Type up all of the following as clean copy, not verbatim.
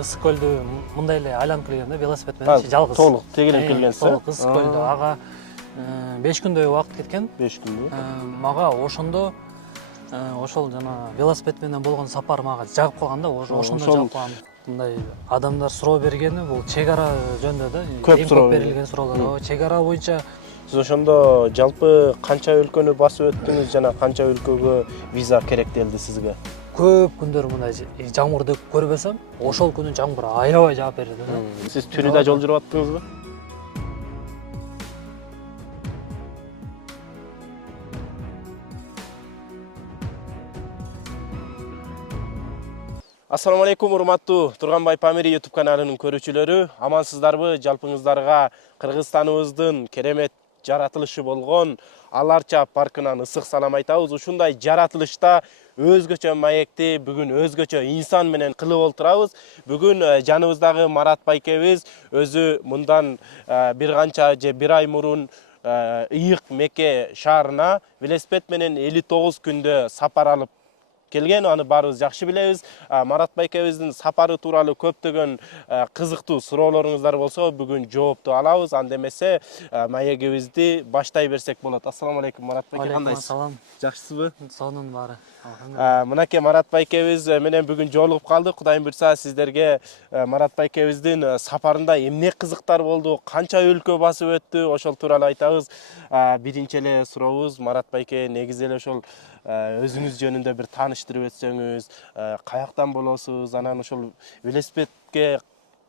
ысык көлдү мындай эле айланып келген да велосипед менен жалгыз. Толук тегелеп келгенсиз. Толук ысык көлдү. Ага 5 күндөй убакыт кеткен. 5 күндү. Мага ошондо ошол жана велосипед менен болгон сапар мага жагып калган да, ошондо жагып калган. Мындай адамдар суроо бергени бул чек ара жөнүндө да. Көп суроо берилген суроолор. Чек ара боюнча Сиз ошондо жалпы канча өлкөнү басып өттүңүз жана канча өлкөгө виза керектелди сизге? көп күндөр мындай жамгырды көрбөсөм, ошол күнү жамгыр аябай жаап берди да. Сиз Түрүдө жол жүрүп аттыңызбы? Ассаламу алейкум, урматтуу Турганбай Памири YouTube каналынын көрүүчүлөрү. Амансыздарбы? Жалпыңыздарга Кыргызстаныбыздын керемет жаратылышы болгон Аларча паркынан ысык салам айтабыз. Ушундай жаратылышта өзгөчө маекти бүгүн өзгөчө инсан менен кылып олтурабыз. Бүгүн жаныбыздагы Марат байкебиз өзү мындан бир канча же бир ай мурун Ыйык Мекке шаарына велосипед менен 59 күндө сапар алып келген, аны баарыбыз жакшы билебиз. Марат байкебиздин сапары тууралуу көптөгөн кызыктуу суроолоруңуздар болсо, бүгүн жоопту алабыз. Анда эмесе маегибизди баштай берсек болот. Ассаламу алейкум, Марат байке, кандайсыз? Салам. Жакшысызбы? Сонун баары. Мынакей Марат байкебиз менен бүгүн жолугуп калдык. Кудайым буйрса сиздерге Марат байкебиздин сапарында эмне кызыктар болду, канча өлкө басып өттү, ошол тууралуу айтабыз. Биринчи эле сурообуз, Марат байке, негизи эле ошол өзүңүз жөнүндө бир тааныштырып өтсөңүз, каяктан болосуз, анан ошол велосипедке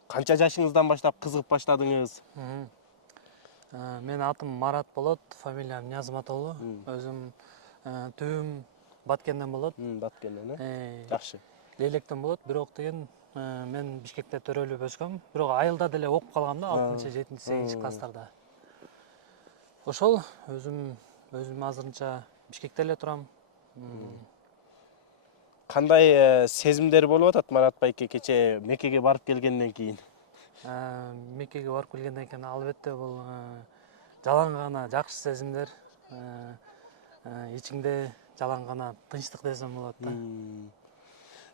канча жашыңыздан баштап кызыгып баштадыңыз? Менин атым Марат болот, фамилиям Ниязматоолу. Өзүм түйүм Баткенден болот. Баткенден, жакшы. Лейлектен болот, бирок деген мен Бишкекте төрөлүп өскөм. Бирок айылда деле окуп калгам да, 6-7-8 класстарда. Ошол өзүм азырынча Бишкекте эле турам. Кандай сезимдер болуп атат Марат байке кече Меккеге барып келгенден кийин? Меккеге барып келгенден кийин албетте бул жалаң гана жакшы сезимдер. Ичиңде жалаң гана тынчтык десем болот да.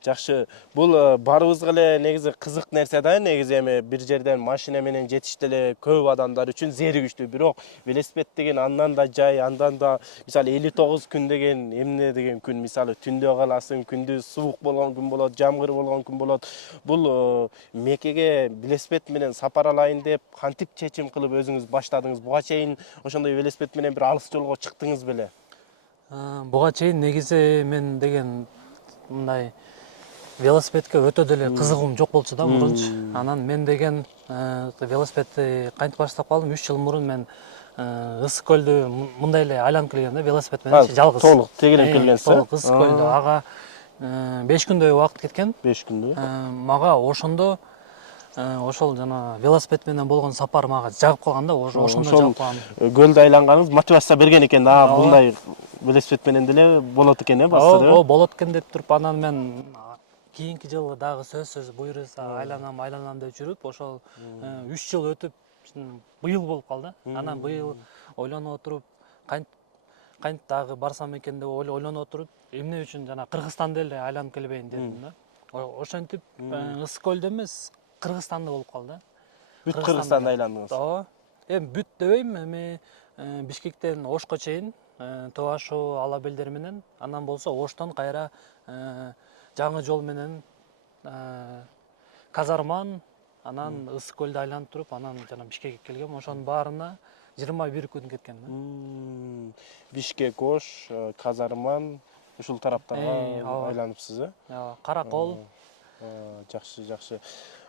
Жакшы. Бул баарыбызга эле негизи кызык нерсе да, негизи эми бир жерден машина менен жетиш деле көп адамдар үчүн зеригиштүү. Бирок велосипед деген андан да жай, андан да мисалы 59 күн деген эмне деген күн? Мисалы түндө каласың, күндүз суук болгон күн болот, жамгыр болгон күн болот. Бул Меккеге велосипед менен сапар алайын деп кантип чечим кылып өзүңүз баштадыңыз? Буга чейин ошондой велосипед менен бир алыс жолго чыктыңыз беле? Буга чейин негизи мен деген мындай велосипедке өтө деле кызыгуум жок болчу да мурунчу. Анан мен деген велосипедти кантип баштап калдым? 3 жыл мурун мен ысык көлдү мындай эле айланып келген да, велосипед менен жалгыз. Толук тегелеп келгенсиз. Толук ысык көлдү. Ага 5 күндөй убакыт кеткен. 5 күндү. Мага ошондо ошол жана велосипед менен болгон сапар мага жагып калган да, ошондо жагып калган. Көлдү айланганыңыз мотивация берген экен да, мындай велосипед менен деле болот экен, басты. Болот экен деп туруп, анан мен кийинки жылы дагы сөзсүз буйруса айланам деп жүрүп, ошол 3 жыл өтүп быйыл болуп калды. Анан быйыл ойлонуп отуруп, кантип дагы барсам экен деп ойлонуп отуруп, эмне үчүн жана Кыргызстанды эле айланып келбейин дедим да. Ошентип ысык көлдө эмес, Кыргызстанда болуп калды. Бүт Кыргызстанды айландыңыз. Ооба. Эми бүт дебейм, эми Бишкектен Ошко чейин Тоо Ашу ала белдер менен, анан болсо Оштон кайра жаңы жол менен Казарман, анан ысык көлдү айланып туруп, анан жана Бишкекке келгем. Ошонун баарына 21 күн кеткен да. Бишкек, Ош, Казарман ушул тараптарга айланыпсыз, Каракол. Жакшы, жакшы.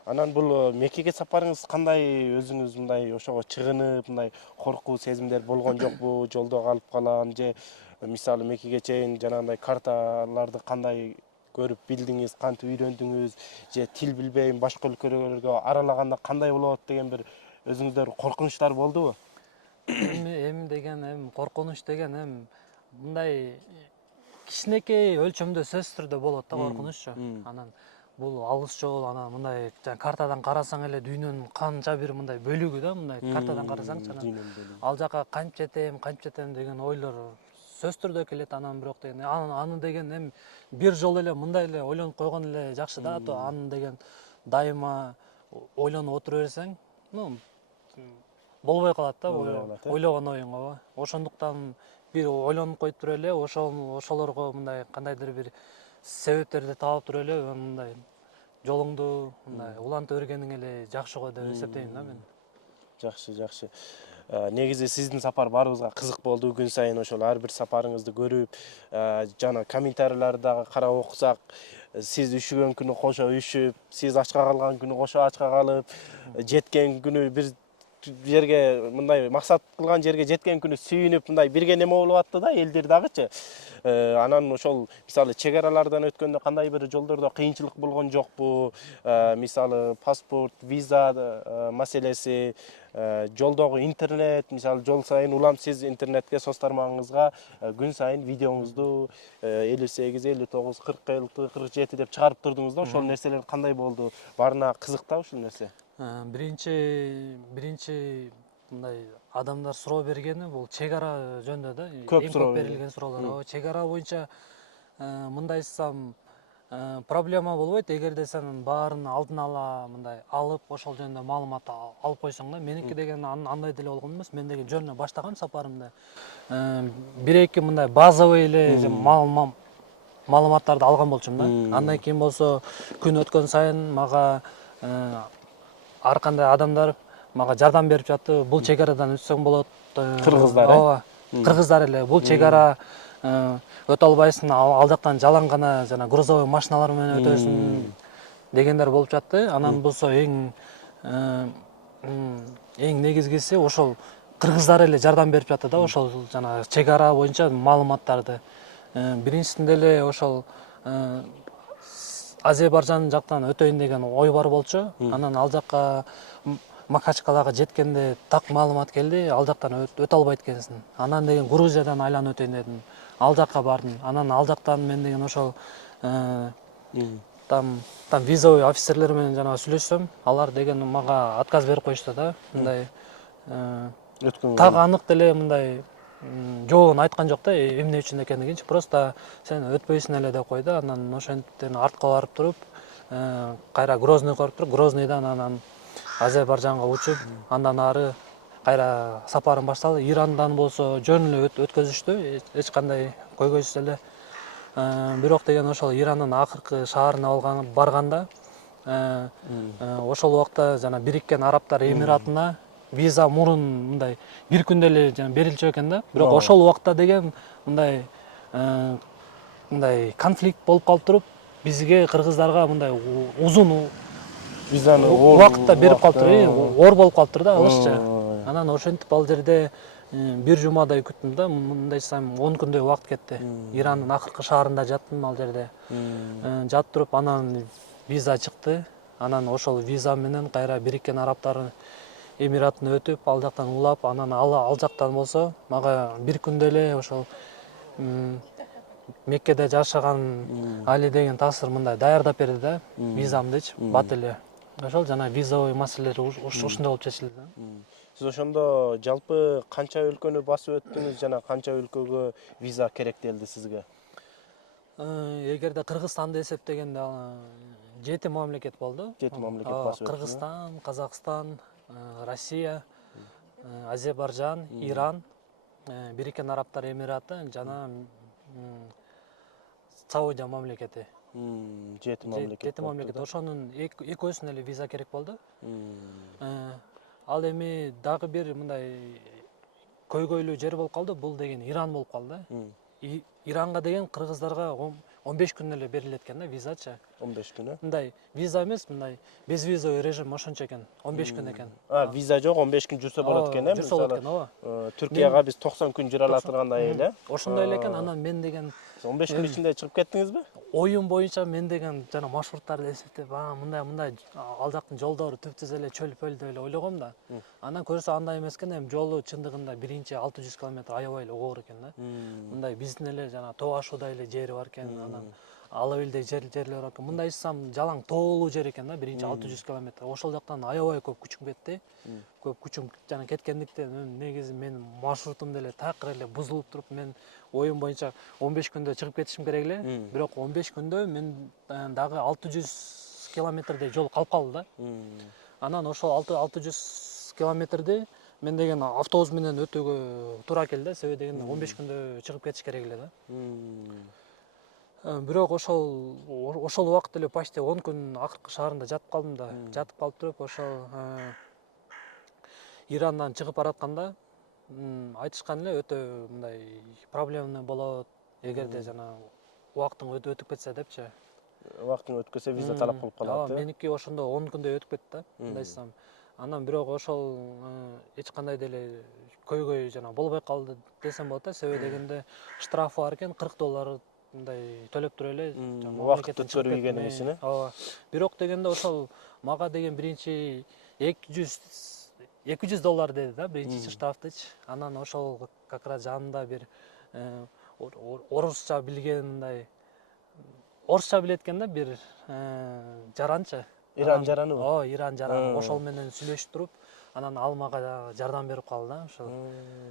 Анан бул Меккеге сапарыңыз кандай, өзүңүз мындай ошого чыгынып, мындай коркуу сезимдер болгон жокпу? Жолдо калып калам же мисалы Меккеге чейин жанагындай карталарды кандай көрүп билдиңиз, кантип үйрөндүңүз, же тил билбейм, башка өлкөлөргө аралаганда кандай болот деген бир өзүңүздөр коркунучтар болдубу? Эми деген коркунуч деген мындай кичинекей өлчөмдө сөзсүз түрдө болот да коркунуччу. Анан бул алыс жол, анан мындай картадан карасаң эле дүйнөнүн канча бир мындай бөлүгү да, мындай картадан карасаңчы, анан ал жака кантип жетем деген ойлор сөзсүз түрдө келет. Анан бирок деген аны деген бир жол эле мындай эле ойлонуп койгон эле жакшы да, аны деген дайыма ойлонуп отура берсең, болбой калат да, ойлогон оюңа. Ошондуктан бир ойлонуп коюп туруп эле, ошолорго мындай кандайдыр бир себептерди таап туруп эле, мындай жолуңду мындай улантып бергениң эле жакшы го деп эсептейм да мен. Жакшы. Негизи сиздин сапар баарыбызга кызык болду. Күн сайын ошол ар бир сапарыңызды көрүп, жана комментарийлерди дагы карап окусак, сиз үшүгөн күнү кошо үшүп, сиз ачка калган күнү кошо ачка калып, жеткен күнү бир жерге мындай максат кылган жерге жеткен күнү сүйүнүп, мындай бирге неме болуп атты да, элдер дагычы. Анан ошол мисалы чек аралардан өткөндө кандай бир жолдордо кыйынчылык болгон жокпу? Мисалы паспорт, виза маселеси, жолдогу интернет, мисалы жол сайын улам сиз интернетке соц тармагыңызга күн сайын видеоңузду 58, 59, 46, 47 деп чыгарып турдуңуз да, ошол нерселер кандай болду? Баарына кызыктабы ушул нерсе? Биринчи мындай адамдар суроо бергени бул чек ара жөнүндө да. Көп суроо берилген суроолор. Чек ара боюнча мындай десем проблема болбойт, эгерде сен баарын алдын ала мындай алып, ошол жөнүндө маалымат алып койсоң да. Меники деген андай деле болгон эмес. Мен деген жөн эле баштагам сапарымды. Бир-эки мындай базовый эле маалыматтарды алган болчумун да. Андан кийин болсо күн өткөн сайын мага ар кандай адамдар мага жардам берип жатты. Бул чек арадан өтсөң болот. Кыргыздар, ооба, кыргыздар эле. Бул чек ара өтө албайсың, ал жактан жалаң гана жана грузовой машиналар менен өтөсүң дегендер болуп жатты. Анан болсо эң негизгиси ошол кыргыздар эле жардам берип жатты да, ошол жана чек ара боюнча маалыматтарды. Биринчисинде эле ошол Азербайжан жактан өтөйүн деген ой бар болчу. Анан ал жакка Макачкалага жеткенде так маалымат келди, ал жактан өтө албайт экенсиң. Анан деген Грузиядан айланып өтөйүн дедим. Ал жакка бардым. Анан ал жактан мен деген ошол там визовый офицерлер менен жана сүйлөшсөм, алар деген мага отказ берип коюшту да. Мындай так анык деле мындай жообун айткан жок да, эмне үчүн экендигинчи. Просто сен өтпөйсүң эле деп койду. Анан ошентип артка барып туруп, кайра Грознойго барып туруп, Грознойдон анан Азербайжанга учуп, андан ары кайра сапарым башталды. Ирандан болсо жөн эле өткөзүштү, эч кандай көйгөйсүз эле. Бирок деген ошол Ирандын акыркы шаарына барганда, ошол убакта жана Бириккен Арабтар Эмиратына виза мурун мындай бир күндө эле жана берилчү экен да. Бирок ошол убакта деген мындай конфликт болуп калып туруп, бизге кыргыздарга мындай узун визаны убакытта берип калыптыр, оор болуп калыптыр да, алышчы. Анан ошентип ал жерде бир жумадай күттүм да, мындай десем 10 күндөй убакыт кетти. Ирандын акыркы шаарында жаттым ал жерде. Жатып туруп, анан виза чыкты. Анан ошол виза менен кайра Бириккен Арабтар Эмиратына өтүп, ал жактан улап, анан ал жактан болсо мага бир күндө эле ошол Меккеде жашаган Али деген тасыр мындай даярдап берди да, визамдычы, бат эле. Ошол жана визовый маселелер ушундай болуп чечилди да. Сиз ошондо жалпы канча өлкөнү басып өттүңүз жана канча өлкөгө виза керектелди сизге? Эгерде Кыргызстанды эсептегенде 7 мамлекет болду. 7 мамлекет басып өттүңүз. Кыргызстан, Казакстан, Россия, Азербайжан, Иран, Бириккен Арабтар Эмираты жана Саудия мамлекети. 7 мамлекет. 7 мамлекет. Ошонун экөөсүнө эле виза керек болду. Ал эми дагы бир мындай көйгөйлүү жер болуп калды. Бул деген Иран болуп калды. Иранга деген кыргыздарга 15 күн эле берилет экен да, визачы. 15 күнү? Мындай виза эмес, мындай безвизовый режим ошончо экен, 15 күн экен. Виза жок, 15 күн жүрсө болот экен, Жүрсө болот экен, ооба. Түркияга биз 90 күн жүрө ала тургандай эле. Ошондой эле экен. Анан мен деген 15 күн ичинде чыгып кеттиңизби? Оюм боюнча мен деген жана маршруттарды эсептеп, мындай ал жактын жолдору түптүз эле чөл-пөл деп эле ойлогом да. Анан көрсө андай эмес экен, эми жолу чындыгында биринчи 600 км аябай эле оор экен да. Мындай биздин эле жана тоо ашуудай эле жери бар экен, анан алып элдей жерлер бар экен. Мындай десем жалаң тоолуу жер экен да, биринчи 600 км. Ошол жактан аябай көп күчүм кетти. Көп күчүм жана кеткендиктен негизи менин маршрутум деле такыр эле бузулуп туруп, мен оюм боюнча 15 күндө чыгып кетишим керек эле. Бирок 15 күндө мен дагы 600 километрдей жол калып калды да. Анан ошол 600 километрди мен деген автобус менен өтүүгө туура келди, себеби дегенде 15 күндө чыгып кетиш керек эле да. Бирок ошол убакыт эле почти 10 күн акыркы шаарында жатып калдым да. Жатып калып туруп ошол Ирандан чыгып баратканда айтышкан эле өтө мындай проблемный болот эгерде жана убактың өтүп кетсе депчи. Убактың өтүп кетсе виза талап кылып калат. Меники ошондо 10 күндөй өтүп кетти да. Мындайсам. Анан бирок ошол эч кандай деле көйгөй жана болбой калды десем болот да. Себеби дегенде штрафы бар экен, $40 мындай төлөп туруп эле убакыт өткөрбөгөнүң үчүн. Ооба. Бирок дегенде ошол мага деген биринчи $200 деди да, биринчи штрафтычы. Анан ошол как раз жанында бир орусча билген мындай орусча билет экен да, бир жаранчы. Иран жараны бар. Ооба, Иран жараны. Ошол менен сүйлөшүп туруп, анан ал мага жардам берип калды да, ошол.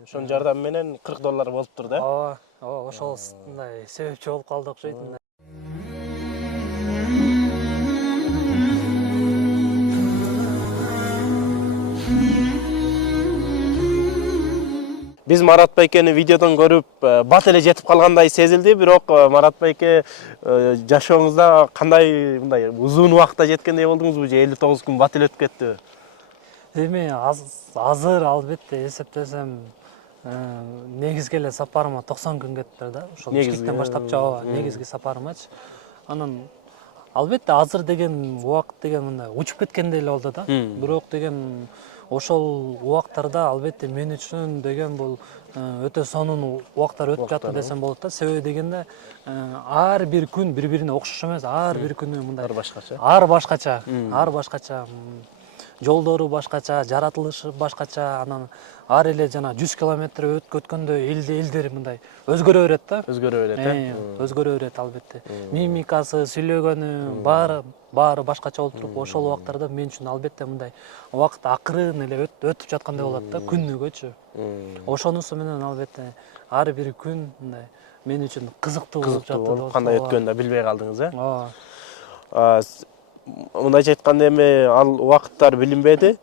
Ошонун жардамы менен $40 болуптур да. Ооба, ошол мындай себепчи болуп калды окшойт мындай. Биз Марат байкени видеодон көрүп бат эле жетип калгандай сезилди, бирок Марат байке жашооңузда кандай мындай узун убакытта жеткендей болдуңузбу же 59 күн бат эле өтүп кеттиби? Эми азыр албетте эсептесем негизги эле сапарыма 90 күн кетиптир да. Ошол Бишкектен баштап чабаа негизги сапарымачы. Анан албетте азыр деген убакыт деген мындай учуп кеткендей эле болду да. Бирок деген ошол убактарда албетте мен үчүн деген бул өтө сонун убактар өтүп жатты десем болот да. Себеби дегенде ар бир күн бири-бирине окшош эмес, ар бир күнү мындай ар башкача. Жолдору башкача, жаратылышы башкача, анан ар эле жана 100 километр өткөндө элдер мындай өзгөрө берет да. Өзгөрө берет албетте. Мимикасы, сүйлөгөнү баары башкача болуп туруп, ошол убактарда мен үчүн албетте мындай убакыт акырын эле өтүп жаткандай болот да, күнүгөчү. Ошонусу менен албетте ар бир күн мындай мен үчүн кызыктуу болуп жатты. Кандай өткөнүн да билбей калдыңыз, э? Ооба. Мындайча айтканда эми ал убакыттар билинбеди,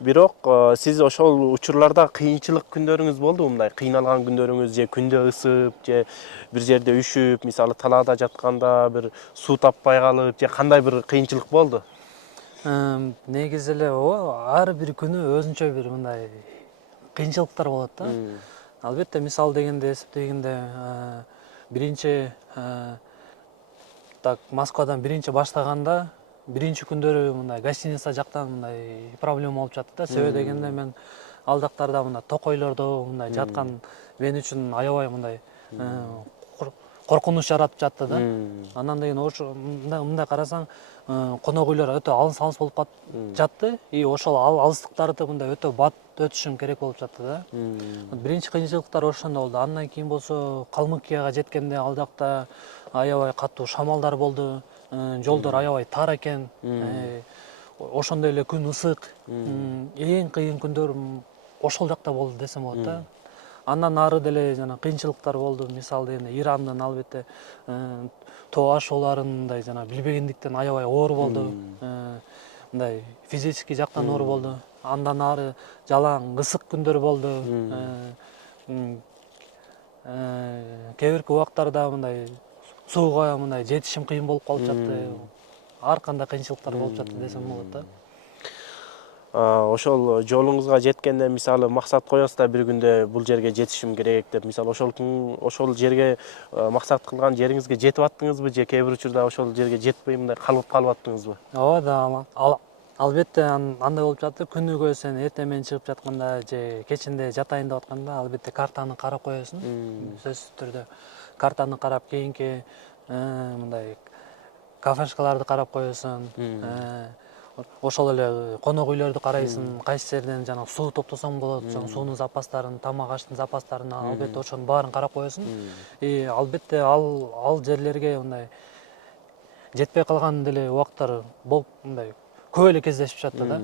бирок сиз ошол учурларда кыйынчылык күндөрүңүз болдубу? Мындай кыйналган күндөрүңүз же күндө ысып, же бир жерде үшүп, мисалы талаада жатканда бир суу таппай калып, же кандай бир кыйынчылык болду? Негизи эле ооба, ар бир күнү өзүнчө бир мындай кыйынчылыктар болот да. Албетте мисал дегенде эсептегенде биринчи так Москвадан биринчи баштаганда биринчи күндөрү мындай гостиница жактан мындай проблема болуп жатты да. Себеби дегенде мен ал жактарда мындай токойлордо мындай жаткан мен үчүн аябай мындай коркунуч жаратып жатты да. Анан деген ошо мындай карасаң конок үйлөр өтө алыс болуп жатты, и ошол алыстыктарды мындай өтө бат өтүшүм керек болуп жатты да. Биринчи кыйынчылыктар ошондо болду. Андан кийин болсо Калмыкияга жеткенде ал жакта аябай катуу шамалдар болду. Жолдор аябай тар экен. Ошондой эле күн ысык. Эң кыйын күндөр ошол жакта болду десем болот да. Андан ары деле жана кыйынчылыктар болду. Мисалы дегенде Ирандын албетте тоо ашууларын мындай жана билбегендиктен аябай оор болду. Мындай физический жактан оор болду. Андан ары жалаң ысык күндөр болду. Кээ бирки убактарда мындай сууга мындай жетишим кыйын болуп калып жатты. Ар кандай кыйынчылыктар болуп жатты десем болот да. Ошол жолуңузга жеткенде мисалы максат коесуз да, бир күндө бул жерге жетишим керек деп, мисалы ошол жерге максат кылган жериңизге жетип аттыңызбы же кээ бир учурда ошол жерге жетпей мындай калып аттыңызбы? Ооба да, албетте андай болуп жатты. Күнүгө сен эртең менен чыгып жатканда же кечинде жатайын деп атканда албетте картаны карап коесуң. Сөзсүз түрдө картаны карап, кийинки мындай кафешкаларды карап коесуң. Ошол эле конок үйлөрдү карайсың, кайсы жерден жана суу топтосоң болот, суунун запастарын, тамак аштын запастарын албетте ошонун баарын карап коесуң. И албетте ал жерлерге мындай жетпей калган деле убактар болуп мындай көп эле кездешип жатты да.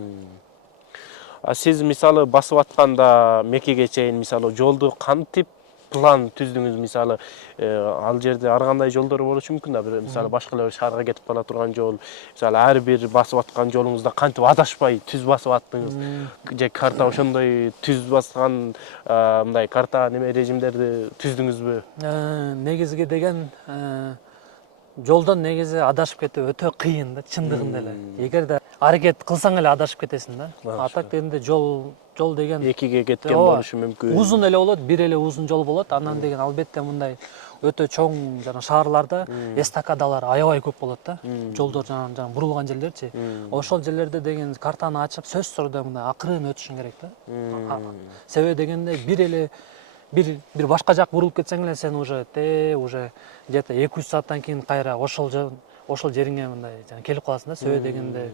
Сиз мисалы басып атканда Меккеге чейин мисалы жолду кантип план түздүңүз, мисалы ал жерде ар кандай жолдор болушу мүмкүн да, бир мисалы башка шаарга кетип бара турган жол, мисалы ар бир басып аткан жолуңузда кантип адашпай түз басып аттыңыз же карта ошондой түз баскан мындай карта неме режимдерди түздүңүзбү? Негизги деген жолдон негизи адашып кетүү өтө кыйын да, чындыгында эле. Эгерде аракет кылсаң эле адашып кетесиң да. А так дегенде жол деген Экиге кеткен болушу мүмкүн. Узун эле болот, бир эле узун жол болот. Анан деген албетте мындай өтө чоң жана шаарларда эстакадалар аябай көп болот да. Жолдор жана бурулган жерлерчи. Ошол жерлерде деген картаны ачып сөзсүз түрдө мындай акырын өтүшүң керек да. Себеби дегенде бир башка жак бурулуп кетсең эле сен уже где-то 200 сааттан кийин кайра ошол жериңе мындай жана келип каласың да. Себеби дегенде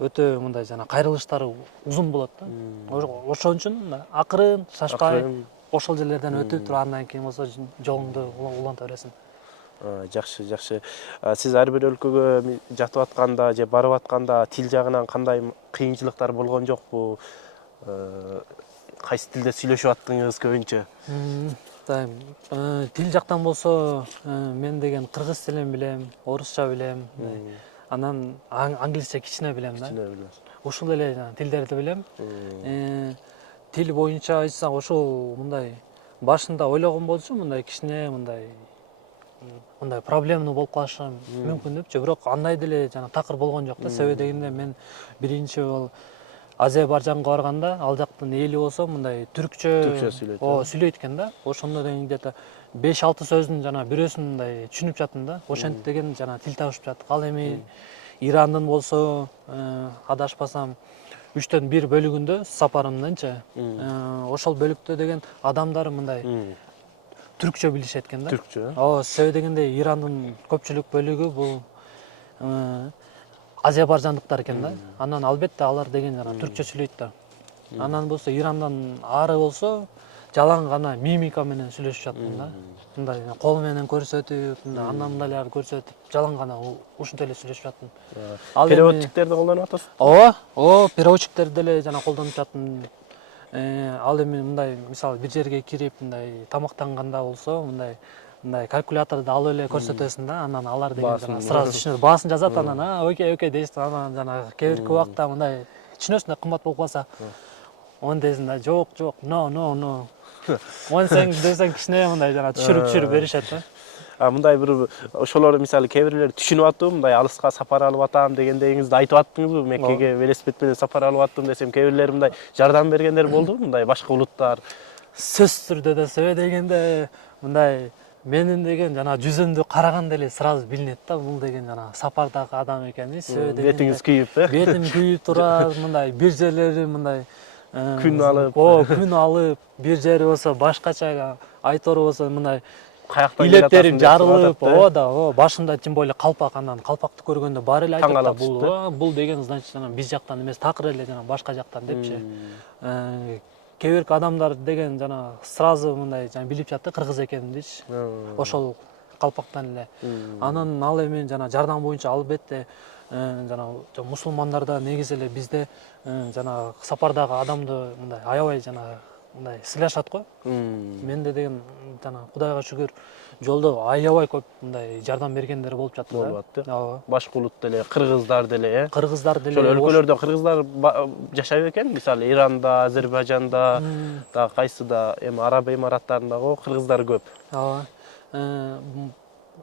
өтө мындай жана кайрылыштары узун болот да. Ошон үчүн акырын, шашпай ошол жерлерден өтүп туруп андан кийин болсо жолуңду уланта бересиң. Жакшы, жакшы. Сиз ар бир өлкөгө жатып атканда же барып атканда тил жагынан кандай кыйынчылыктар болгон жокпу? Кайсы тилде сүйлөшүп аттыңыз көбүнчө? Тил жактан болсо мен деген кыргыз тилин билем, орусча билем, анан англисче кичине билем да. Ушул эле тилдерди билем. Тил боюнча айтсак ошол мындай башында ойлогон болчу мындай кичине мындай проблемный болуп калышы мүмкүн депчи, бирок андай деле жана такыр болгон жок да. Себеби дегенде мен биринчи жолу Азербайжанга барганда ал жактын эли болсо мындай түркчө сүйлөйт экен да. Ошондо деген где-то 5-6 сөздүн жана бирөөсүн мындай түшүнүп жаттым да. Ошентип деген жана тил табышып жаттык. Ал эми Ирандын болсо адашпасам 3төн 1 бөлүгүндө сапарымдынчы ошол бөлүктө деген адамдар мындай түркчө билишет экен да. Түркчө? Себеби дегенде Ирандын көпчүлүк бөлүгү бул азербайжандыктар экен да. Анан албетте алар деген жана түркчө сүйлөйт да. Анан болсо Ирандан ары болсо жалаң гана мимика менен сүйлөшүп жаттым да. Мындай кол менен көрсөтүп, андан мындайларды көрсөтүп, жалаң гана ушинтип эле сүйлөшүп жаттым. Переводчиктерди колдонуп атасыз? Ооба, переводчиктерди деле жана колдонуп жаттым. Ал эми мындай мисалы бир жерге кирип мындай тамактанганда болсо мындай калькуляторду алып эле көрсөтөсүң да, анан алар деген жана сразу түшүнөт. Баасын жазат, анан окей дейсиң, анан жана кээ бирки убакта мындай түшүнөсүң да, кымбат болуп калса. Он дейсиң да, жок, no. Онсең десең кичине мындай жана түшүрүп беришет да. Мындай бир ошолор мисалы кээ бирлер түшүнүп атып, мындай алыска сапар алып атам дегендегиңизди айтып аттыңызбы? Меккеге велосипед менен сапар алып аттым десем, кээ бирлер мындай жардам бергендер болдубу? Мындай башка улуттар? Сөзсүз түрдө да, себеби дегенде мындай менин деген жана жүзүмдү караганда эле сразу билинет да, бул деген жана сапардагы адам экени. Себеби дегенде бетиңиз күйүп, бетим күйүп турат, мындай бир жерлери мындай күн алып, бир жери болсо башкача, айтор болсо мындай каяктан илептерим жарылып, башымда тем более калпак, анан калпакты көргөндө баары эле айтат да, бул деген значит биз жактан эмес, такыр эле жана башка жактан депчи. Кээ бирки адамдар деген жана сразу мындай жана билип жатты кыргыз экенин дейчи. Ошол калпактан эле. Анан ал эми жана жардам боюнча албетте жана мусулмандарда негизи эле бизде жана сапардагы адамды мындай аябай жана мындай сыйлашат го. Менде деген жана Кудайга шүгүр жолдо аябай көп мындай жардам бергендер болуп жатты да. Ооба. Башка улут деле, кыргыздар деле, Кыргыздар деле. Ошол өлкөлөрдө кыргыздар жашайбы экен? Мисалы Иранда, Азербайжанда, дагы кайсыда, эми Араб Эмараттарындагы кыргыздар көп. Ооба.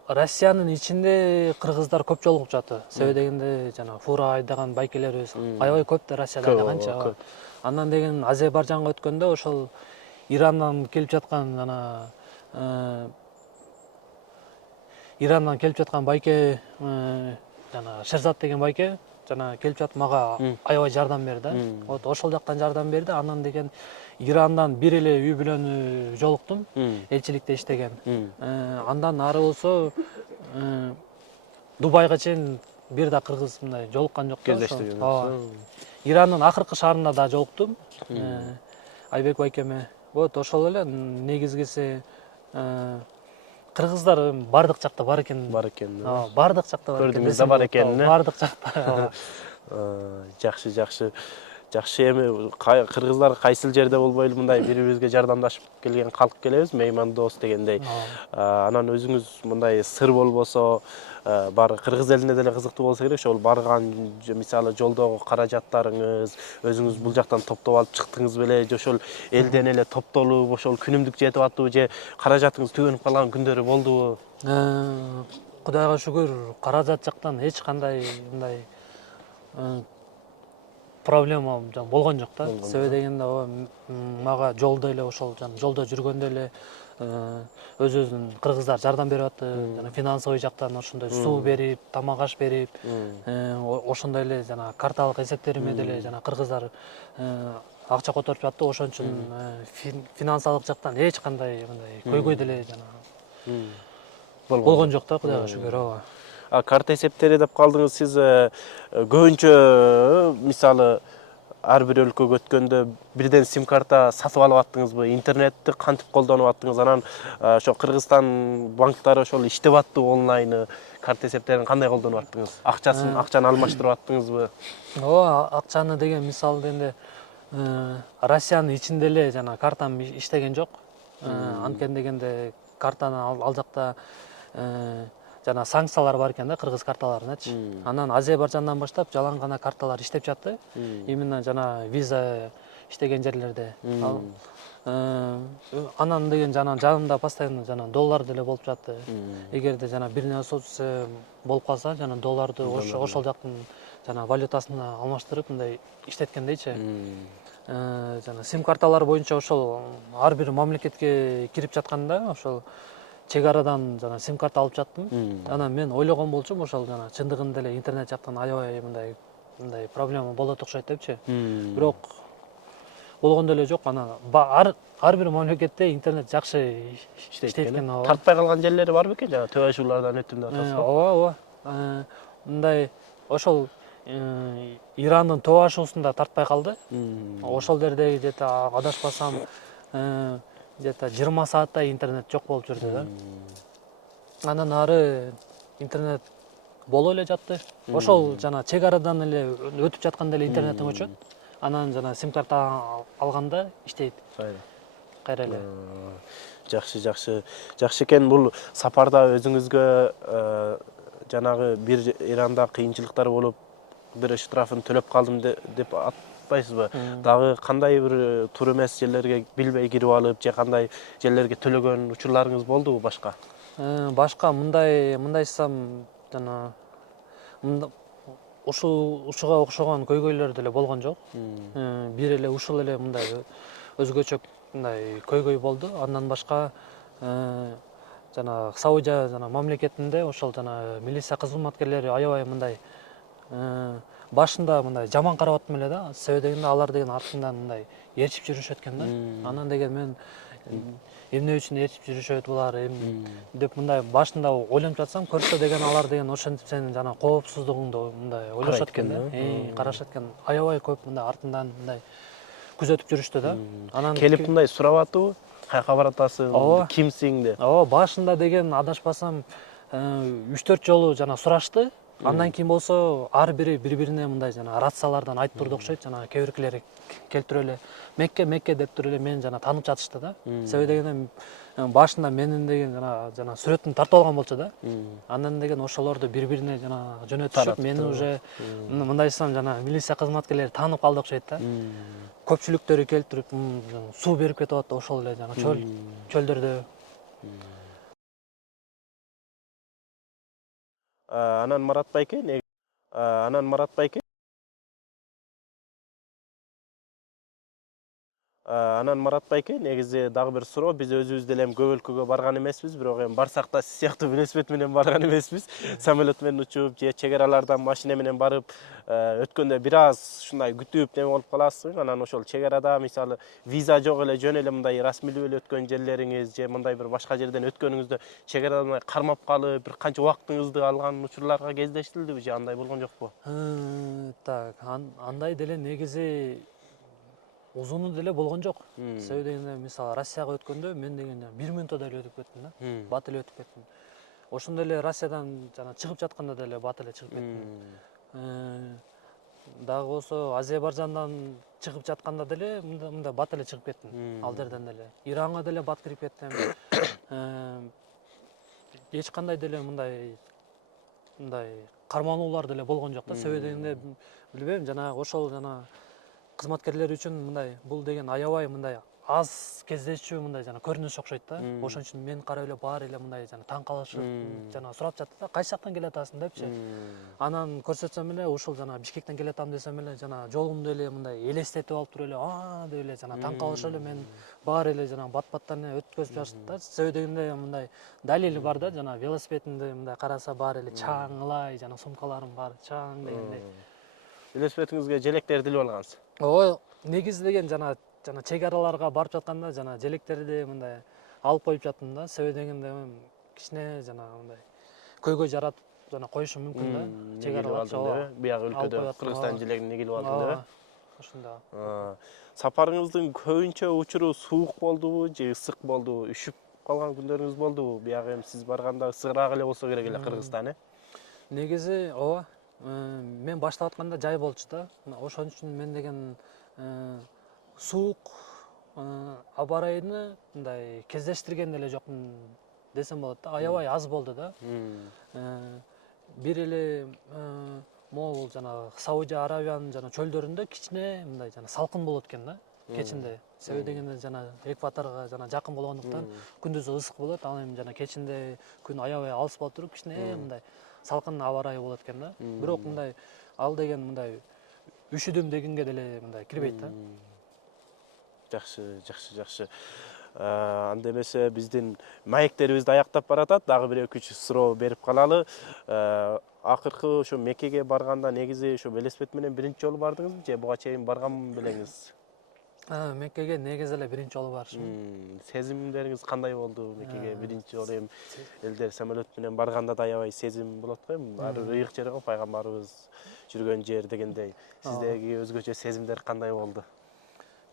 Россиянын ичинде кыргыздар көп жолугуп жатты. Себеби дегенде жана фура айдаган байкелерибиз аябай көп да Россияда айдаганчы. Андан деген Азербайжанга өткөндө ошол Ирандан келип жаткан байке жана Шерзат деген байке жана келип жатып мага аябай жардам берди. Вот ошол жактан жардам берди. Анан деген Ирандан бир эле үй бүлөнү жолуктум, элчиликте иштеген. Андан ары болсо Дубайга чейин бир да кыргыз мындай жолуккан жок. Кездештирген. Иранын акыркы шаарында да жолуктум. Айбек байкеме. Вот ошол эле негизгиси кыргыздар бардык жакта бар экен. Бардык жакта бар экен. Көрдүңүз да бар экенин. Бардык жакта. Жакшы. Жакшы, эми кыргыздар кайсыл жерде болбойлу мындай бири-бирибизге жардамдашып келген калк келебиз, мейман дос дегендей. Анан өзүңүз мындай сыр болбосо, бар кыргыз элине деле кызыктуу болсо керек, ошол барган мисалы жолдогу каражаттарыңыз, өзүңүз бул жактан топтоп алып чыктыңыз беле, же ошол элден эле топтолуп ошол күнүмдүк жетип аттыбы, же каражатыңыз түгөнүп калган күндөрү болдубу? Кудайга шүгүр, каражат жактан эч кандай мындай проблема болгон жок да. Себеби дегенде мага жолдо эле ошол жолдо жүргөндө эле өзүбүздүн кыргыздар жардам берип атты. Жана финансовый жактан ошондой суу берип, тамак аш берип, ошондой эле жана карталык эсептериме деле жана кыргыздар акча которуп жатты. Ошон үчүн финансылык жактан эч кандай мындай көйгөй деле жана болгон жок да, Кудайга шүгүр. Ооба. Карта эсептери деп калдыңыз сиз. Көбүнчө мисалы ар бир өлкөгө өткөндө бирден сим карта сатып алып аттыңызбы, интернетти кантип колдонуп аттыңыз? Анан ошо Кыргызстан банктары ошол иштеп аттыбы, онлайн карта эсептерин кандай колдонуп аттыңыз? Акчаны алмаштырып аттыңызбы? Ооба, акчаны деген мисалы дегенде Россиянын ичинде эле жана картам иштеген жок. Анткени дегенде картаны ал жакта жана санкциялар бар экен да, кыргыз карталарыначы. Анан Азербайжандан баштап жалаң гана карталар иштеп жатты. Именно жана виза иштеген жерлерде. Анан деген жана жанымда постоянно жана доллар деле болуп жатты. Эгерде жана бир нерсе болуп калса, жана долларды ошол жактын жана валютасына алмаштырып мындай иштеткендейчи. Жана сим карталар боюнча ошол ар бир мамлекетке кирип жатканда ошол чек арадан жана сим карта алып жаттым. Анан мен ойлогон болчумун ошол жана чындыгында эле интернет жактан аябай мындай проблема болот окшойт депчи. Бирок болгондо эле жок. Анан ар бир мамлекетте интернет жакшы иштейт экен. Тартпай калган жерлери барбы экен? Жана төбө ашуулардан өттүм деп атасызбы? Ооба. Мындай ошол Ирандын төбө ашуусунда тартпай калды. Ошол жерде где-то адашпасам где-то 20 сааттай интернет жок болуп жүрдү да. Анан ары интернет боло эле жатты. Ошол жана чек арадан эле өтүп жатканда эле интернетиң өчөт. Анан жана сим карта алганда иштейт. Кайра эле. Жакшы экен. Бул сапарда өзүңүзгө жанагы бир Иранда кыйынчылыктар болуп, бир штрафын төлөп калдым деп атпайсызбы? Дагы кандай бир туура эмес жерлерге билбей кирип алып, же кандай жерлерге төлөгөн учурларыңыз болдубу башка? Башка мындайсам жана ушуга окшогон көйгөйлөр деле болгон жок. Бир эле ушул эле мындай өзгөчө мындай көйгөй болду. Андан башка жана Саудия жана мамлекетинде ошол жана милиция кызматкерлери аябай мындай башында мындай жаман карап аттым эле да. Себеби дегенде алар деген артымдан мындай ээрчип жүрүшөт экен да. Анан деген мен эмне үчүн ээрчип жүрүшөт булар деп мындай башында ойлонуп жатсам, көрсө деген алар деген ошентип сенин жана коопсуздугуңду мындай ойлошот экен да. Карашат экен. Аябай көп мындай артымдан мындай күзөтүп жүрүштү да. Анан келип мындай сурап аттыбы? Каяка баратасың, кимсиң деп? Ооба, башында деген адашпасам 3-4 жолу жана сурашты. Андан кийин болсо ар бири бири-бирине мындай жана рациялардан айтып турду окшойт. Жана кээ биркилери келтирип эле Мекке деп туруп эле мени жана таанып жатышты да. Себеби дегенде башында менин деген жана сүрөтүн тартып алган болчу да. Андан деген ошолорду бири-бирине жана жөнөтүшүп, мени уже мындайсам жана милиция кызматкерлери таанып калды окшойт да. Көпчүлүктөрү келтирип суу берип кетип атты ошол эле жана чөлдөрдө. Анан Марат байке негизи дагы бир суроо. Биз өзүбүз деле көп өлкөгө барган эмеспиз, бирок эми барсак да сиз сыяктуу велосипед менен барган эмеспиз. Самолет менен учуп же чек аралардан машина менен барып өткөндө бир аз ушундай күтүп неме болуп каласызбы? Анан ошол чек арада мисалы виза жок эле жөн эле мындай расмилүү эле өткөн жерлериңиз же мындай бир башка жерден өткөнүңүздө чек арадан кармап калып, бир канча убактыңызды алган учурларга кездештирдиби же андай болгон жокпу? Так, андай деле негизи узуну деле болгон жок. Себеби дегенде мисалы Россияга өткөндө мен деген 1 минутта эле өтүп кеттим да. Бат эле өтүп кеттим. Ошондой эле Россиядан жана чыгып жатканда деле бат эле чыгып кеттим. дагы болсо Азербайжандан чыгып жатканда деле мындай бат эле чыгып кеттим. Ал жерден деле. Иранга деле бат кирип кеттим. Эч кандай деле мындай кармануулар деле болгон жок да. Себеби дегенде билбейм, жанагы ошол жана кызматкерлер үчүн мындай бул деген аябай мындай аз кездешүү мындай жана көрүнүш окшойт да. Ошон үчүн мен карап эле баары эле мындай жана таң калышып жана сурап жатты да, кайсы жактан келатасың депчи. Анан көрсөтсөм эле ушул жана Бишкектен келатам десем эле жана жолумду эле мындай элестетип алып туруп эле деп эле жана таң калышып эле мен баары эле жана бат-баттан өткөзүп жатышты да. Себеби дегенде мындай далили бар да, жана велосипедимди мындай караса баары эле чаң жана сумкаларым баары чаң дегендей. Велосипедиңизге желектерди илип алгансыз. Ооба, негизи деген жана чек араларга барып жатканда жана желектерди мындай алып коюп жаттым да. Себеби дегенде кичине жана мындай көйгөй жаратып жана коюшум мүмкүн да. Чек аралар Бияк өлкөдө Кыргызстан желегин неге илип алдың деп? Ошондо. Сапарыңыздын көбүнчө учуру суук болдубу же ысык болдубу? Үшүп калган күндөрүңүз болдубу? Биягы эми сиз барганда ысыгыраак эле болсо керек эле Кыргызстан, Негизи ооба. Мен баштап атканда жай болчу да. Ошон үчүн мен деген суук аба ырайыны мындай кездештирген деле жокмун десем болот да. Аябай аз болду да. Бир эле могул жана Саудия Аравиянын жана чөлдөрүндө кичине мындай жана салкын болот экен да кечинде. Себеби дегенде жана экваторго жана жакын болгондуктан күндүзү ысык болот, ал эми жана кечинде күн аябай алыс болуп туруп кичине мындай салкын аба ырайы болот экен да. Бирок мындай ал деген мындай үшүдүм дегенге деле мындай кирбейт да. Жакшы. Анда эмесе биздин маектерибиз аяктап баратат. Дагы бир эки үч суроо берип калалы. Акыркы ошо Меккеге барганда негизи ошо велосипед менен биринчи жолу бардыңызбы же буга чейин барган белеңиз? Меккеге негизи эле биринчи жолу барышым. Сезимдериңиз кандай болду Меккеге биринчи жолу? Эми элдер самолет менен барганда да аябай сезим болот го, эми ар бир ыйык жер го, пайгамбарыбыз жүргөн жер дегендей. Сиздеги өзгөчө сезимдер кандай болду?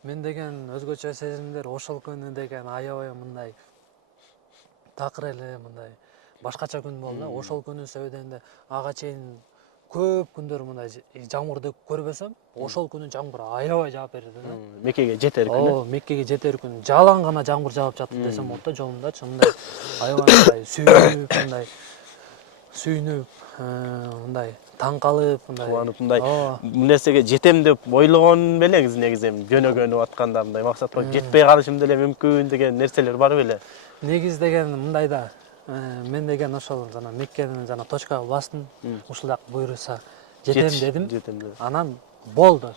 Мен деген өзгөчө сезимдер ошол күнү деген аябай мындай такыр эле мындай башкача күн болду да. Ошол күнү себеби дегенде ага чейин көп күндөр мындай жамгырды көрбөсөм, ошол күнү жамгыр аябай жаап берди да. Меккеге жетер күнү? Ооба, Меккеге жетер күнү жалаң гана жамгыр жаап жатты десем болот да, жолумдачы. Мындай аябай мындай сүйүнүп, мындай таң калып, мындай кубанып, мындай бул нерсеге жетем деп ойлогон белеңиз негизи эми жөнөгөнүп атканда мындай максатка жетпей калышым деле мүмкүн деген нерселер бар беле? Негиз деген мындай да. Мен деген ошол жана Меккенин жана точкага бастым. Ушул жак буйруса жетем дедим. Анан болду.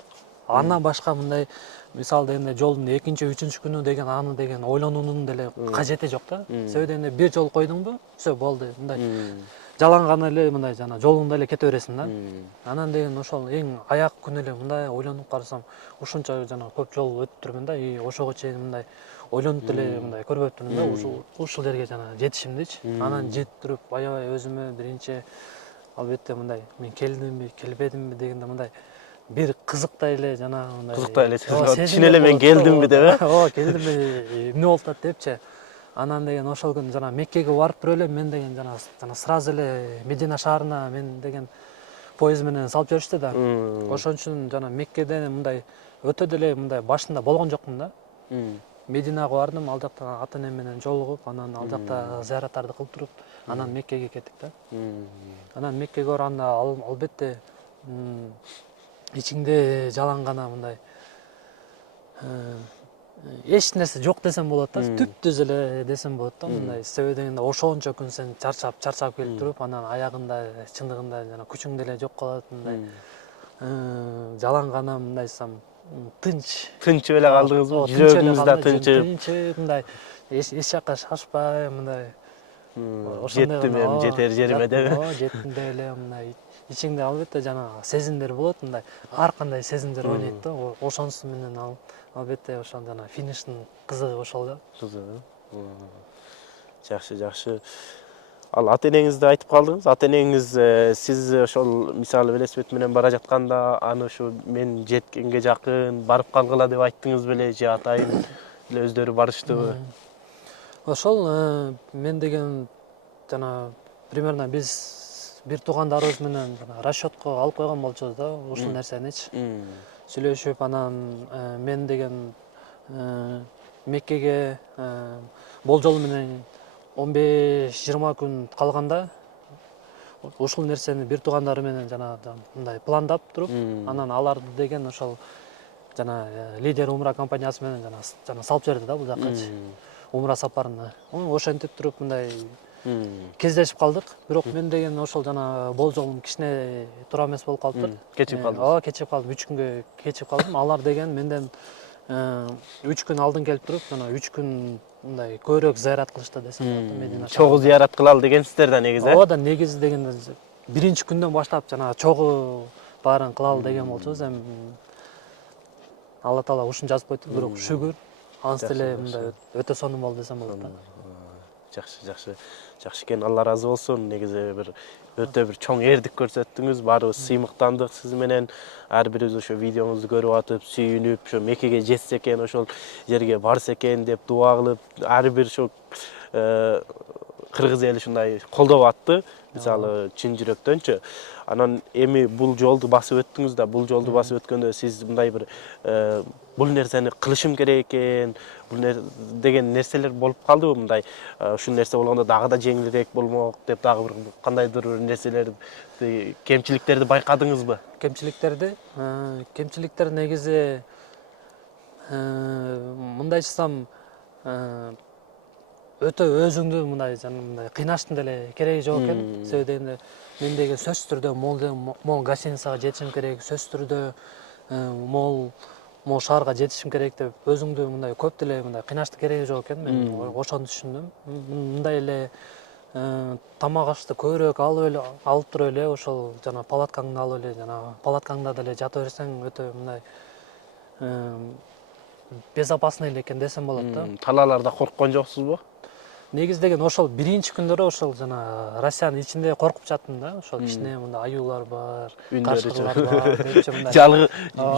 Андан башка мындай мисалы дегенде жолдун экинчи, үчүнчү күнү деген аны деген ойлонуунун деле кажети жок да. Себеби дегенде бир жол койдуңбу, всё болду. Мындай жалаң гана эле мындай жана жолуңда эле кете бересиң да. Анан деген ошол эң аяк күнү эле мындай ойлонуп карасам, ушунча жана көп жол өтүп турмун да, ошого чейин мындай ойлонуп деле мындай көрбөптүрмүн да, ушул жерге жана жетишимдичи. Анан жетип туруп аябай өзүмө биринчи албетте мындай мен келдимби, келбедимби дегенде мындай бир кызыктай эле жана мындай кызыктай эле чын эле мен келдимби деп, ооба, келдимби, эмне болуп атат депчи. Анан деген ошол күнү жана Меккеге барып туруп эле мен деген жана сразу эле Медина шаарына мен деген поезд менен салып жиберишти да. Ошон үчүн жана Меккеден мындай өтө деле мындай башында болгон жокмун да. Мединага бардым, ал жакта ата энем менен жолугуп, анан ал жакта зыяраттарды кылып туруп, анан Меккеге кеттик да. Анан Меккеге барганда албетте ичиңде жалаң гана мындай эч нерсе жок десем болот да, түптүз эле десем болот да, мындай. Себеби дегенде ошончо күн сен чарчап келип туруп, анан аягында чындыгында жана күчүң деле жок калат, мындай жалаң гана мындайсам тынч эле калдыңызбы? Жүрөгүңүз да тынчып, мындай эч жака шашпай, мындай жеттим эми жетер жериме деп. Ооба, жеттим деп эле мындай ичиңде албетте жана сезимдер болот, мындай ар кандай сезимдер ойнойт да. Ошонусу менен албетте ошол жана фиништин кызыгы ошол да. Жакшы. Ал ата энеңизди айтып калдыңыз. Ата энеңиз сиз ошол мисалы велосипед менен бара жатканда аны ушу мен жеткенге жакын барып калгыла деп айттыңыз беле же атайын эле өздөрү барыштыбы? Ошол мен деген жана примерно биз бир туугандарыбыз менен расчетко алып койгон болчубуз да ушул нерсеничи. Сүйлөшүп, анан мен деген Меккеге болжол менен 15-20 күн калганда ушул нерсени бир туугандары менен жана мындай пландап туруп, анан аларды деген ошол жана лидер умра компаниясы менен жана салып жиберди да бул жаккачы умра сапарына. Ошентип туруп мындай кездешип калдык. Бирок мен деген ошол жана болжолум кичине туура эмес болуп калыптыр. Кечип калдым. Ооба, кечип калдым. 3 күнгө кечип калдым. Алар деген менден 3 күн алдын келип туруп, жана 3 күн мындай көбүрөөк зыярат кылышты десем болот. Медина Чогуу зыярат кылалы дегенсиздер да негизи. Ооба да, негизи деген биринчи күндөн баштап жана чогуу баарын кылалы деген болчубуз. Эми Алла Таала ушун жазып койду, бирок шүгүр ансы деле мындай өтө сонун болду десем болот да. Жакшы экен, Алла ыраазы болсун. Негизи бир өтө бир чоң эрдик көрсөттүңүз. Баарыбыз сыймыктандык сиз менен. Ар бирибиз ошо видеоңузду көрүп атып, сүйүнүп, ошо Меккеге жетсе экен, ошол жерге барса экен деп дуа кылып, ар бир ошо кыргыз эли ушундай колдоп атты. Мисалы, чын жүрөктөнчү. Анан эми бул жолду басып өттүңүз да, бул жолду басып өткөндө сиз мындай бир бул нерсени кылышым керек экен, бул деген нерселер болуп калдыбы мындай? Ушул нерсе болгондо дагы да жеңилирээк болмок деп дагы бир кандайдыр бир нерселерди, кемчиликтерди байкадыңызбы? Кемчиликтер негизи мындай айтсам өтө өзүңдү мындай кыйнаштын деле кереги жок экен. Себеби дегенде мен деген сөзсүз түрдө мол гостиницага жетишим керек, сөзсүз түрдө мол шаарга жетишим керек деп өзүңдү мындай көп деле мындай кыйнаштын кереги жок экен. Мен ошону түшүндүм. Мындай эле тамак ашты көбүрөөк алып туруп эле ошол жана палаткаңды алып эле жана палаткаңда деле жата берсең өтө мындай безопасный эле экен десем болот да. Талааларда корккон жоксузбу? Негизи деген ошол биринчи күндөрү ошол жана Россиянын ичинде коркуп жаттым да. Ошол кичине мындай аюулар бар, кашкырлар бар депчи мындай.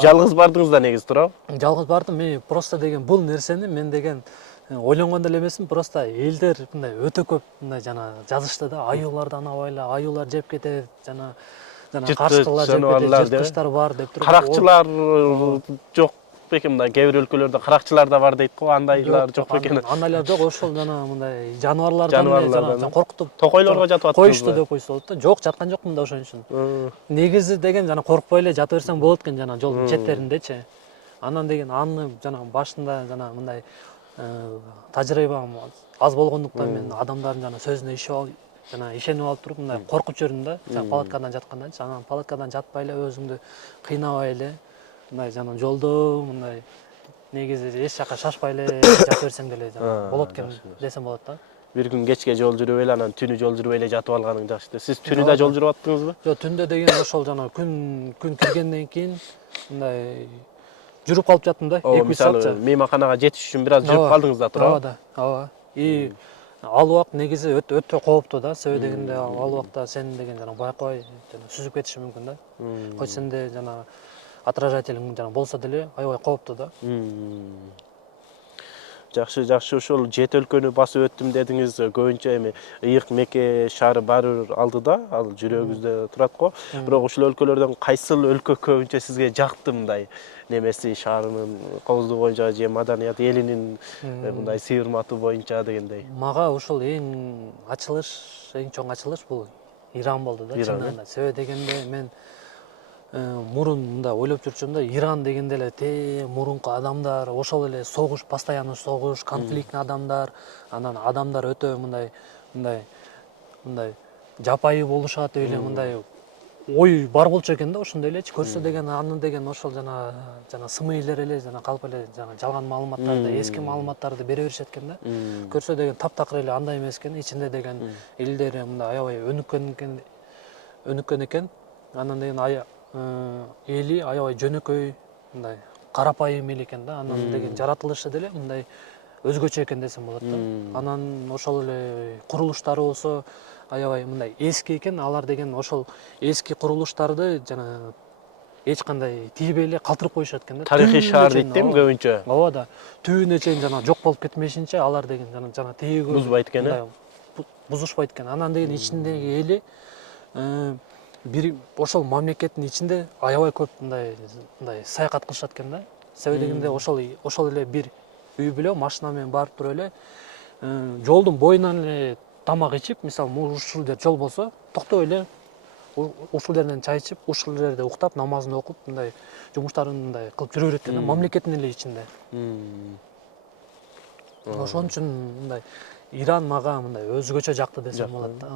Жалгыз бардыңыз да негизи, туурабы? Жалгыз бардым. Мен просто деген бул нерсени мен деген ойлонгон деле эмесмин, просто элдер мындай өтө көп мындай жана жазышты да. Аюулардан абайла, аюулар жеп кетет, жана кашкырлар жеп кетет, жырткычтар бар деп туруп. Каракчылар жок бекен, мындай кээ бир өлкөлөрдө каракчылар да бар дейт го, андайлар жок бекен. Андайлар жок, ошол жана мындай жаныбарлардан коркутуп токойлорго жатып атпайбы? Коюшту деп койсо болот да. Жок, жаткан жокмун да ошон үчүн. Негизи деген жана коркпой эле жата берсең болот экен жана жолдун четтериндечи. Анан деген аны жана башында жана мындай тажрыйбам аз болгондуктан мен адамдардын жана сөзүнө ишенип алып туруп мындай коркуп жүрдүм да. Жана палаткадан жаткандачы. Анан палаткадан жатпай эле өзүңдү кыйнабай эле мындай жана жолдо мындай негизи эч жака шашпай эле жата берсең деле болот экен десем болот да. Бир күн кечке жол жүрүп эле, анан түнү жол жүрүп эле жатып алганың жакшы. Сиз түнү да жол жүрүп аттыңызбы? Жок, түндө деген ошол жана күн киргенден кийин мындай жүрүп калып жаттым да. 2 саат. Мисалы, мейманканага жетиш үчүн бир аз жүрүп калдыңыз да, туурабы? Ооба. И ал убакыт негизи өтө кооптуу да. Себеби дегенде ал убакта сен деген жана байкабай жана сүзүп кетиши мүмкүн да. Хоть сенде жана отражателиң жана болсо деле аябай кооптуу да. Жакшы, ошол 7 өлкөнү басып өттүм дедиңиз. Көбүнчө эми ыйык Мекке шаары баары бир алдыда, ал жүрөгүбүздө турат го. Бирок ушул өлкөлөрдөн кайсыл өлкө көбүнчө сизге жакты мындай немеси, шаарынын коозду боюнча же маданият элинин мындай сый-урматы боюнча дегендей? Мага ушул эң чоң ачылыш бул Иран болду да, чындыгында. Себеби дегенде мен мурун мындай ойлоп жүрчүмүн да, Иран дегенде эле мурунку адамдар, ошол эле согуш, постоянно согуш, конфликтный адамдар, анан адамдар өтө мындай жапайы болушат деп эле мындай ой бар болчу экен да, ошондой элечи. Көрсө деген аны деген ошол жана СМИлер эле жана калп эле жана жалган маалыматтарды, эски маалыматтарды бере беришет экен да. Көрсө деген таптакыр эле андай эмес экен, ичинде деген элдери мындай аябай өнүккөн экен. Анан деген эли аябай жөнөкөй, мындай карапайым эл экен да. Анан деген жаратылышы деле мындай өзгөчө экен десем болот да. Анан ошол эле курулуштары болсо аябай мындай эски экен. Алар деген ошол эски курулуштарды жана эч кандай тийбей эле калтырып коюшат экен да. Тарыхый шаар дейт да көбүнчө. Ооба да. Түбүнө чейин жана жок болуп кетмешинче алар деген жана тийүү бузбайт экен, бузушпайт экен. Анан деген ичиндеги эли бир ошол мамлекеттин ичинде аябай көп мындай саякат кылышат экен да. Себеби дегенде ошол эле бир үй бүлө машина менен барып туруп эле жолдун боюнан эле тамак ичип, мисалы ушул жер жол болсо, токтоп эле ушул жерден чай ичип, ушул жерде уктап, намазын окуп, мындай жумуштарын мындай кылып жүрө берет экен да, мамлекеттин эле ичинде. Ошон үчүн мындай Иран мага мындай өзгөчө жакты десем болот да.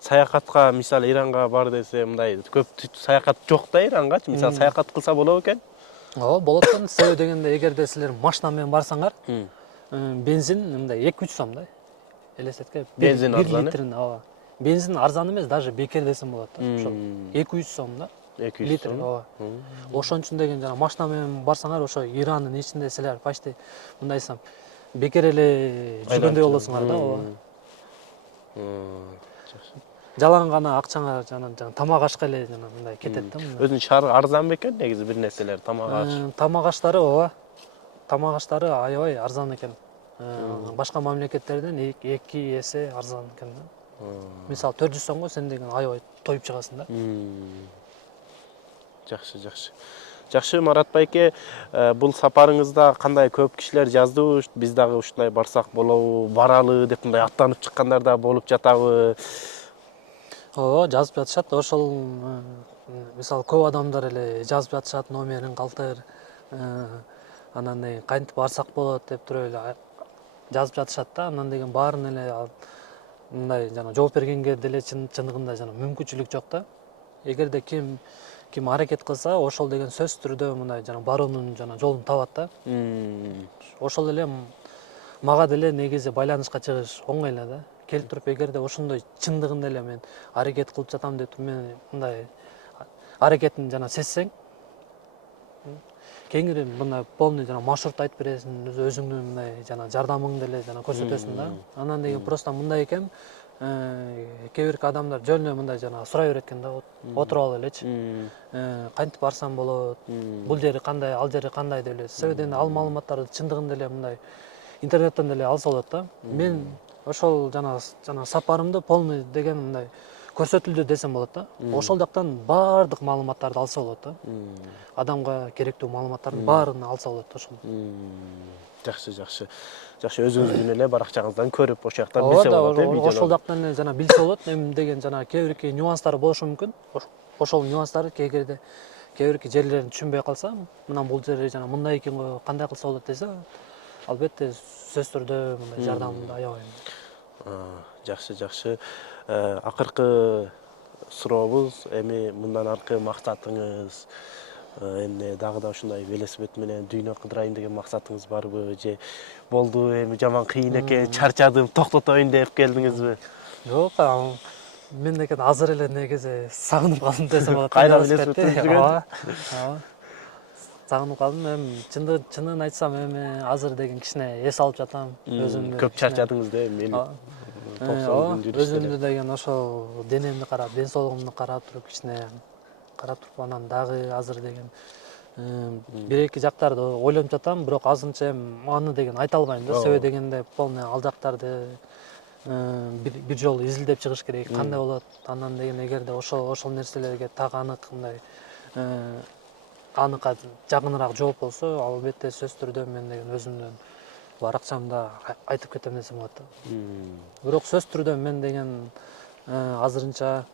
Саякатка, мисалы Иранга бар десе, мындай көп саякат жок да Ирангачы. Мисалы саякат кылса болобу экен? Ооба, болот экен. Себеби дегенде эгерде силер машина менен барсаңар, бензин мындай 2-3 сом да. Элестетке. Бензин арзан. Ооба. Бензин арзан эмес, даже бекер десем болот да. Ошо 200 сом да. 200 литр, сом. ооба. Ошон үчүн деген жана машина менен барсаңар, ошо Ирандын ичинде силер почти мындай десем, бекер эле жүргөндөй болосуңар да, ооба. Жалаң гана акчаңа жана тамак ашка эле жана мындай кетет да. Өзүнүн шаары арзан бекен негизи бир нерселер, тамак аш. Тамак аштары ооба. Тамак аштары аябай арзан экен. Башка мамлекеттерден 2 эсе арзан экен да. Мисалы 400 сомго сен деген аябай тоюп чыгасың да. Жакшы, Марат байке, бул сапарыңызда кандай көп кишилер жаздыбы, биз дагы ушундай барсак болобу, баралы деп мындай аттанып чыккандар да болуп жатабы? Ооба, жазып жатышат. Ошол мисалы көп адамдар эле жазып жатышат, номерин калтыр, анан кантип барсак болот деп туруп эле жазып жатышат да. Анан деген баарын эле мындай жана жооп бергенге деле чындыгында жана мүмкүнчүлүк жок да. Эгерде ким аракет кылса, ошол деген сөзсүз түрдө мындай жана баруунун жана жолун табат да. Ошол эле мага деле негизи байланышка чыгыш оңой эле да. Келип туруп, эгерде ошондой чындыгында эле мен аракет кылып жатам деп мен мындай аракетин жана сезсең, кеңири мындай полный жана маршрут айтып бересиң, өзүңдүн мындай жана жардамыңды эле жана көрсөтөсүң да. Анан деген просто мындай экен, кээ бирки адамдар жөн эле мындай жана сурай берет экен да, отуруп алып элечи. Кантип барсам болот, бул жери кандай, ал жери кандай деп эле. Себеби ал маалыматтарды чындыгында эле мындай интернеттен деле алса болот да. Мен ошол жана сапарымды полный деген мындай көрсөтүлдү десем болот да. Ошол жактан баардык маалыматтарды алса болот да. Адамга керектүү маалыматтардын баарын алса болот ошол. Жакшы, өзүңүздүн эле баракчаңыздан көрүп, ошол жактан билсе болот. Ошол жактан эле жана билсе болот. Эми деген жана кээ бирки нюанстары болушу мүмкүн. Ошол нюанстарды кээ бирки жерлерин түшүнбөй калса, мына бул жери жана мындай экен го, кандай кылса болот десе, албетте сөзсүз түрдө мындай жардамымды аябайм. Жакшы. Акыркы сурообуз, эми мындан аркы максатыңыз, эмне дагы да ушундай велосипед менен дүйнө кыдырайын деген максатыңыз барбы, же болду, эми жаман кыйын экен, чарчадым, токтотоюн деп келдиңизби? Жок, мен деген азыр эле негизи сагынып калдым десем болот. Кайра велосипедти жүргөн? Ооба. Сагынып калдым. Эми чынын айтсам, эми азыр деген кичине эс алып жатам өзүмдү. Көп чарчадыңыз да эми. Өзүмдү деген ошол денемди карап, ден соолугумду карап туруп, кичине карап туруп, анан дагы азыр деген бир-эки жактарды ойлонуп жатам, бирок азырынча эми аны деген айта албайм да. Себеби дегенде полный ал жактарды бир жолу изилдеп чыгыш керек, кандай болот. Анан деген эгерде ошол нерселерге так анык мындай аныкка жакыныраак жооп болсо, албетте сөзсүз түрдө мен деген өзүмдүн баракчамда айтып кетем десем болот да. Бирок сөзсүз түрдө мен деген азырынча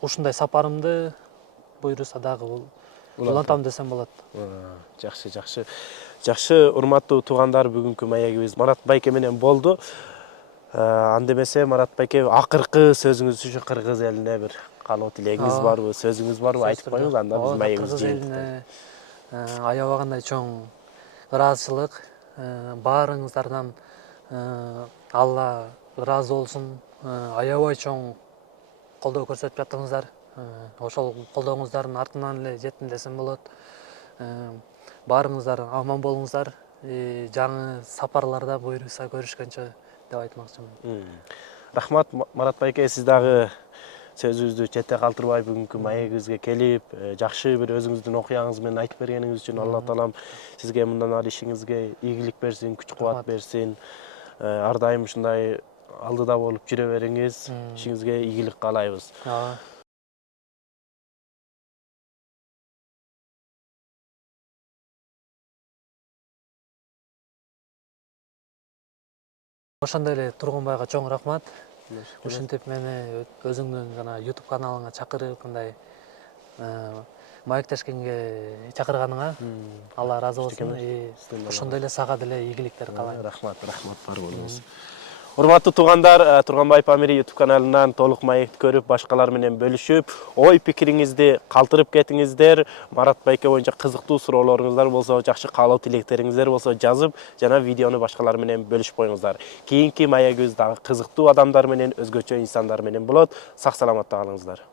ушундай сапарымды буйруса дагы улантам десем болот. Жакшы, урматтуу туугандар, бүгүнкү маегибиз Марат байке менен болду. Анда эмесе Марат байке, акыркы сөзүңүз үчүн кыргыз элине бир каалоо тилегиңиз барбы, сөзүңүз барбы, айтып коюңуз, анда биз маегибизди жыйынтыктайлы. Аябагандай чоң ыраазычылык, баарыңыздардан Алла ыраазы болсун. Аябай чоң колдоо көрсөтүп жаттыңыздар. Ошол колдооңуздардын артынан эле жеттим десем болот. Баарыңыздар аман болуңуздар. Жаңы сапарларда буйруса көрүшкөнчө деп айтмакчымын. Рахмат Марат байке, сиз дагы сөзүбүздү четте калтырбай бүгүнкү маегибизге келип, жакшы бир өзүңүздүн окуяңыз менен айтып бергениңиз үчүн Алла таалам сизге мындан ары ишиңизге ийгилик берсин, күч кубат берсин. Ар дайым ушундай алдыда болуп жүрө бериңиз. Ишиңизге ийгилик каалайбыз. Ошондой эле Тургунбайга чоң рахмат. Ушинтип мени өзүңдүн жана YouTube каналыңа чакырып, мындай маектешкенге чакырганыңа Алла ыраазы болсун. Ошондой эле сага деле ийгиликтер каалайм. Рахмат, бар болуңуз. Урматтуу туугандар, Турганбай Памири YouTube каналынан толук маекти көрүп, башкалар менен бөлүшүп, ой пикириңизди калтырып кетиңиздер. Марат байке боюнча кызыктуу суроолоруңуздар болсо, жакшы каалоо тилектериңиздер болсо жазып, жана видеону башкалар менен бөлүшүп коюңуздар. Кийинки маегибиз дагы кызыктуу адамдар менен, өзгөчө инсандар менен болот. Сак саламатта калыңыздар.